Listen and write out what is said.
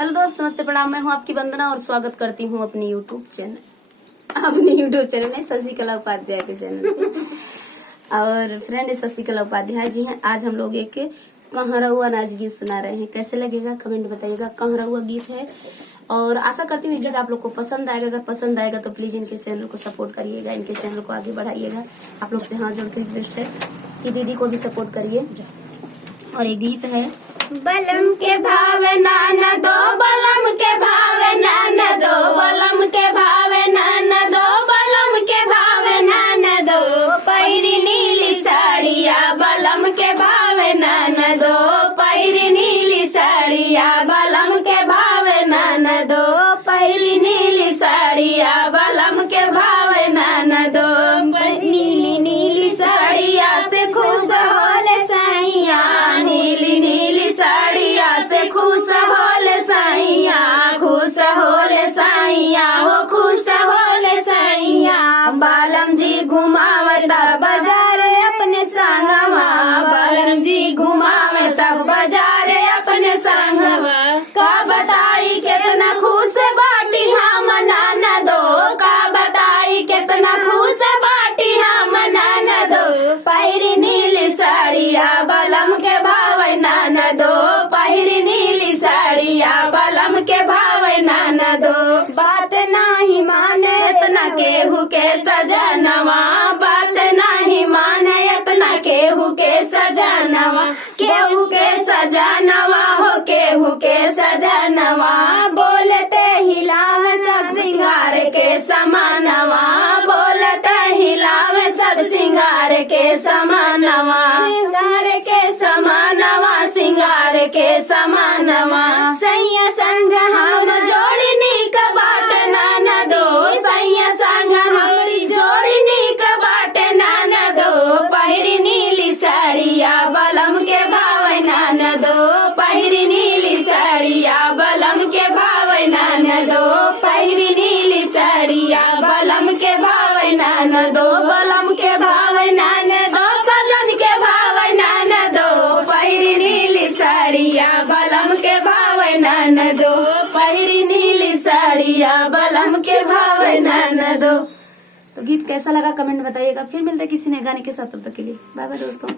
Hello दोस्त, नमस्ते, प्रणाम। मैं हूँ आपकी वंदना और स्वागत करती हूँ अपने यूट्यूब चैनल में शशिकला उपाध्याय के चैनल पे। और फ्रेंड शशिकला उपाध्याय जी हैं। आज हम लोग एक कहरौआ नाच गीत सुना रहे हैं। कैसे लगेगा कमेंट बताइएगा। कहरौआ गीत है और आशा करती हूँ गीत आप लोग को पसंद आएगा। अगर पसंद आएगा तो प्लीज इनके चैनल को सपोर्ट करिएगा, इनके चैनल को आगे बढ़ाइएगा। आप लोग से हाथ जोड़ के रिक्वेस्ट है कि दीदी को भी सपोर्ट करिए। और ये गीत है बलम के भावे नाना दो, बलम के भावे नाना दो, बलम के भावे नाना दो, बलम के भावे नाना दो, पैरी नीली साड़िया बलम के भावे नाना दो, पैरी नीली साड़िया बलम के भावे नाना दो, पैरी नीली साड़िया बलम के भावे नाना दो, नीली नीली साड़िया से खुश होले साइया, नीली नीली साड़िया से खुश होले साइया, खुश होले साइया, हो खुश होले साइया, बालम जी घुमावता बाजार अपने संगवा, बालम जी घुमावता बाजार अपने संगवा, का बताई कितना खुश बाटी हम नाना दो, का बताई कितना खुश बाटी हम नाना दो, पैरी नीली साड़िया बलम के भावे नाना दो, पैरी नीली साड़िया बलम के भावे नाना दो, बात नाही माने इतना केहू के सजनवा, बात नाही माने इतना केहू के सजनवा, केहू के सजनवा हो केहू के सजनवा, बोलते हिलाव सब सिंगार के समानवा, बोलते हिलाव सब सिंगार के समानवा, सिंगार के समानवा, सिंगार के समानवा, सैया संग हम जोड़नी का बाट नाना दो, सैया संग हमारी जोड़नी का बाट नाना दो, पहिरी नीली साड़िया बलम के भावे नाना दो, पहिरी नीली साड़िया बलम के भावे नाना दो, पहिरी नीली साड़िया बलम के भावे नाना दो, बलम के भावे नाना दो, सजन के भावे नाना दो, पहिरी नीली साड़िया बलम के भावे नाना दो, पहिरी नीली साड़िया बलम के भावे नाना दो। तो गीत कैसा लगा कमेंट बताइएगा। फिर मिलते हैं किसी नए गाने के साथ। तब तक के लिए बाय बाय दोस्तों।